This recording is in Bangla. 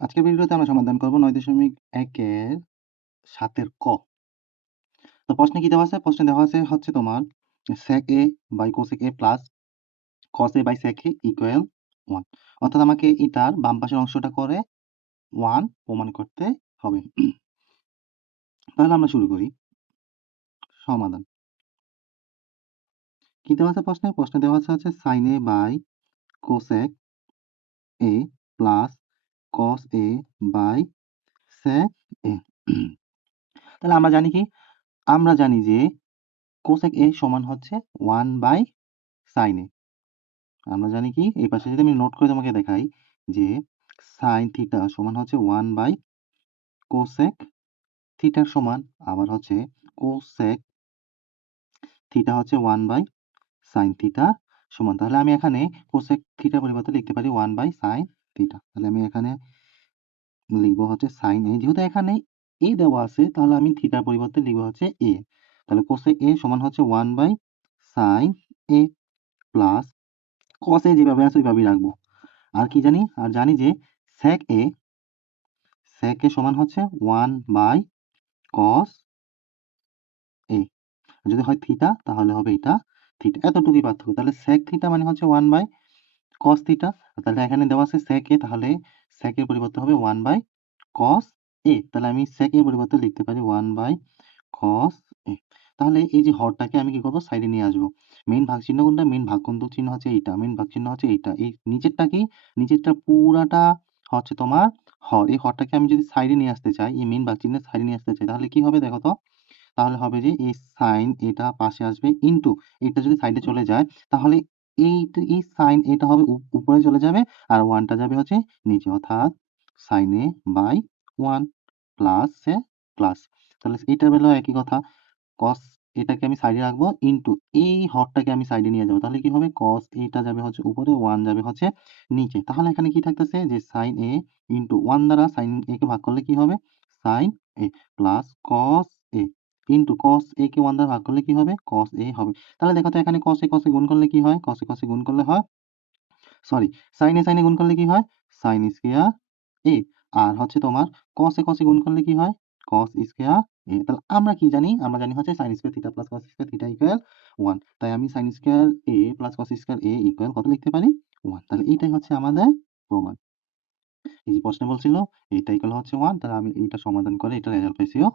আজকের ভিডিওতে আমরা সমাধান করব ৯.১ এর ৭ এর ক। তো প্রশ্নে কি দেওয়া আছে? প্রশ্নে দেওয়া আছে হচ্ছে তোমার sec a by cosec a plus cos a by sec a equal 1, অর্থাৎ আমাকে এটার বাম পাশের অংশটা করে 1 প্রমাণ করতে হবে। তাহলে আমরা শুরু করি সমাধান। কি দেওয়া আছে প্রশ্নে? প্রশ্নে দেওয়া আছে হচ্ছে sin a by cosec a plus cos a by sec a। তাহলে আমরা জানি কি? আমরা জানি যে cosec a সমান হচ্ছে 1/sin a। আমরা জানি কি? এই পাশে যদি আমি নোট করে তোমাকে দেখাই যে sin থিটা সমান হচ্ছে 1/cosec থিটার সমান, আবার হচ্ছে cosec থিটা হচ্ছে 1/sin থিটা সমান। তাহলে আমি এখানে cosec থিটার পরিবর্তে লিখতে পারি 1/sin থিটা। তাহলে আমি এখানে লিখবো হচ্ছে sin a। যেহেতু এখানে a দেওয়া আছে তাহলে আমি থিটার পরিবর্তে লিখবো হচ্ছে a। তাহলে cosec a সমান হচ্ছে 1/sin a plus cos a যেভাবে আছে ওইভাবেই রাখবো। আর কি জানি? আর জানি যে sec a সমান হচ্ছে 1/cos a। যদি হয় থিটা তাহলে হবে এটা থিটা। এতটুকুই পার্থক্য। তাহলে sec থিটা মানে হচ্ছে 1/cos থিটা। তাহলে এখানে দেওয়া আছে sec a, তাহলে sec এর পরিবর্তে হবে 1/cos a। তাহলে আমি sec এর পরিবর্তে লিখতে পারি 1/cos a। তাহলে এই যে হরটাকে আমি কি করব? সাইডে নিয়ে আসবো। মেইন ভাগচিহ্ন কোনটা? মেইন ভাগকন্তক চিহ্ন হচ্ছে এইটা। মেইন ভাগচিহ্ন হচ্ছে এইটা। এই নিচেরটা কি? নিচেরটা পুরাটা হচ্ছে তোমার হর। এই হরটাকে আমি যদি সাইডে নিয়ে আসতে চাই, এই মেইন ভাগচিহ্নের সাইডে নিয়ে আসতে চাই, তাহলে কি হবে দেখো তো? তাহলে হবে যে এই সাইন এটা পাশে আসবে ইনটু এটা যদি সাইডে চলে যায় তাহলে এই সাইন এটা হবে উপরে চলে যাবে আর 1 টা যাবে হচ্ছে নিচে, অর্থাৎ sin a by 1 plus plus. তাহলে এটার বেলাও একই কথা। cos এটাকে আমি সাইডে রাখবো ইনটু এই হরটাকে আমি সাইডে নিয়ে যাবো। তাহলে কি হবে? cos এটা যাবে হচ্ছে উপরে, 1 যাবে হচ্ছে নিচে। তাহলে এখানে কি থাকতেছে যে sin a ইনটু 1 দ্বারা sin a কে ভাগ করলে কি হবে? sin a plus cos a into cos a কে 1 দ্বারা ভাগ করলে কি হবে? cos a হবে। তাহলে দেখো তো এখানে cos a গুণ করলে কি হয়? cos a গুণ করলে হয় সরি sin a গুণ করলে কি হয়? sin square a। আর হচ্ছে তোমার cos a গুণ করলে কি হয়? cos square a। তাহলে আমরা কি জানি? আমরা জানি হচ্ছে sin square theta plus cos square theta equal 1। তাই আমি sin square a plus cos square a equal কত লিখতে পারি? 1। তাহলে এইটাই হচ্ছে আমাদের প্রমাণ। এই যে প্রশ্নে বলছিল এটা ইকুয়াল হচ্ছে 1, তাহলে আমি এইটা সমাধান করে এটা রেজাল্ট পাইছিও